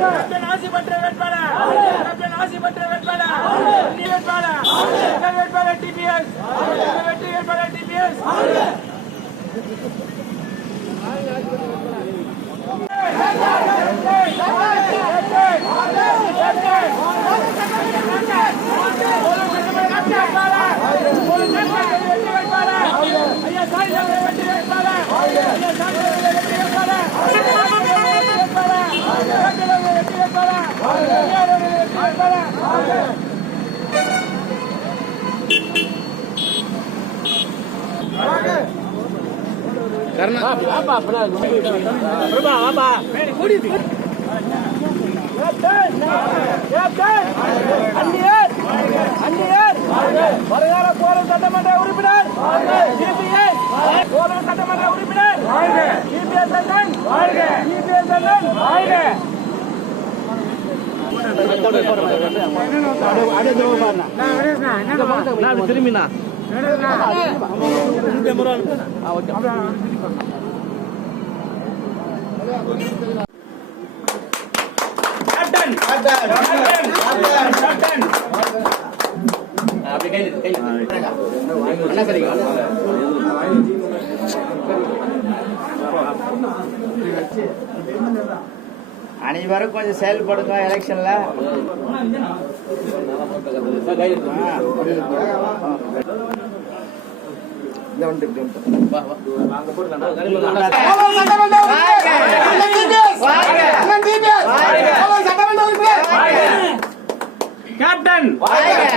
Captain ஆசி பற்ற வேட்பாளர், கேப்டன் ஆசி பற்ற வேட்பாளர், வேட்பாளர், வேட்பாளர் டிபிஎஸ், வெற்றி வேட்பாளர் டிபிஎஸ். வருங்கால கோலம் சட்டமன்ற உறுப்பினர் கோலம் சட்டமன்ற உறுப்பினர் திரும்பினா அனைவரும் கொஞ்சம் செயல்படுங்க எலெக்ஷன்ல. கேப்டன்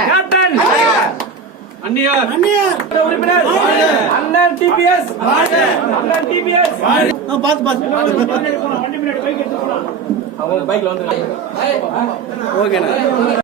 கேப்டன் அன்னியார் உறுப்பினர் அண்ணன் டிபிஎஸ், அண்ணன் டிபிஎஸ். பைக்ல வந்து ஓகேண்ணா.